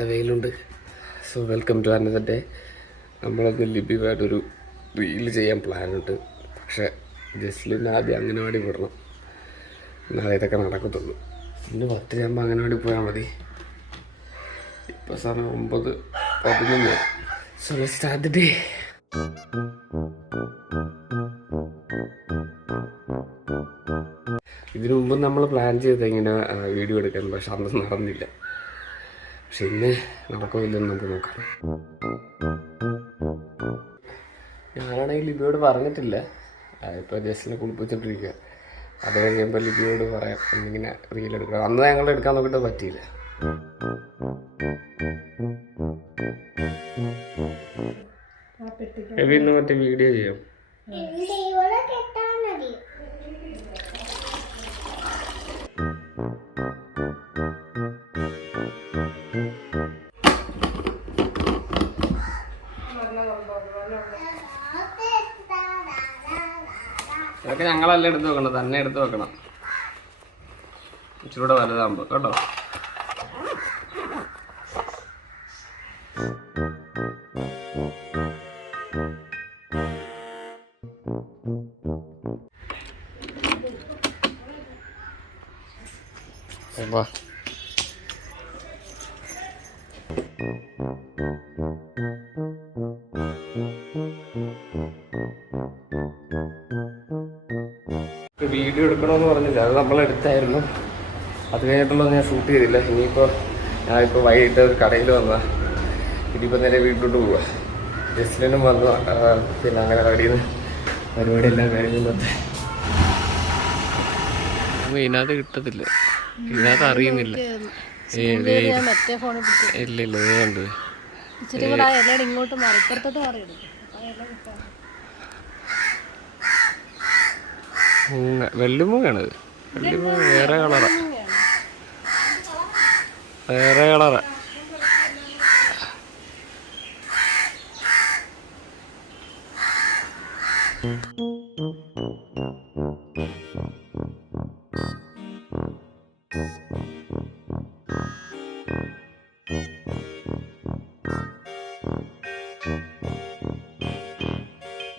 നല്ല വെയിലുണ്ട്. So welcome to another day. നമ്മളൊന്ന് ലിബിയുമായിട്ടൊരു റീല് ചെയ്യാൻ പ്ലാനുണ്ട്. പക്ഷേ ജസ്ലിന് ആദ്യം അംഗനവാടി വിടണം, നാളെ ഇതൊക്കെ നടക്കത്തുള്ളൂ. ഇന്ന് 10 അംഗനവാടി പോയാൽ മതി. ഇപ്പോൾ സമയം 9:11. So let's start the day. ഇതിനു മുമ്പ് നമ്മൾ പ്ലാൻ ചെയ്ത് ഇങ്ങനെ വീഡിയോ എടുക്കാൻ, പക്ഷെ അന്ന് നടന്നില്ല. പക്ഷെ ഇന്ന് നടക്കുമില്ലെന്ന് നമുക്ക് നോക്കാം. ഞാനാണെങ്കിൽ ലിബിയോട് പറഞ്ഞിട്ടില്ല, ഇപ്പോൾ ജസ്റ്റിനെ കുളിപ്പിച്ചിട്ടിരിക്കുക. അത് കഴിയുമ്പോൾ ലിബിയോട് പറയാം എന്നിങ്ങനെ റീലെടുക്കണം. അന്ന് ഞങ്ങൾ എടുക്കാൻ നോക്കിയിട്ട് പറ്റിയില്ല. ഇന്ന് മറ്റേ വീഡിയോ ചെയ്യാം. ഇതൊക്കെ ഞങ്ങളല്ല എടുത്ത് വെക്കണം, തന്നെ എടുത്ത് വെക്കണം. ഇച്ചിരൂടെ വലുതാകുമ്പോൾ കേട്ടോ. വാ വീഡിയോ എടുക്കണമെന്ന് പറഞ്ഞില്ല, അത് നമ്മളെടുത്തായിരുന്നു. അത് കഴിഞ്ഞിട്ടുള്ളത് ഞാൻ ഷൂട്ട് ചെയ്തില്ല. ഞാനിപ്പോൾ വൈകിട്ട് ഒരു കടയിൽ വന്നതാണ്. ഇനിയിപ്പോൾ നേരെ വീട്ടിലോട്ട് പോവുക. ജസ്ലിനും വന്നു. പിന്നെ അങ്ങനെ കടയിൽ നിന്ന് പരിപാടിയെല്ലാം കഴിയുന്നത് ഇതിനകത്ത് കിട്ടത്തില്ല, ഇതിനകത്ത് അറിയുന്നില്ല. ഇല്ല വേണ്ടത് വെള്ളിമൂങ്ങാണത്. വെള്ളിമൂങ്ങ വേറെ കളറാ.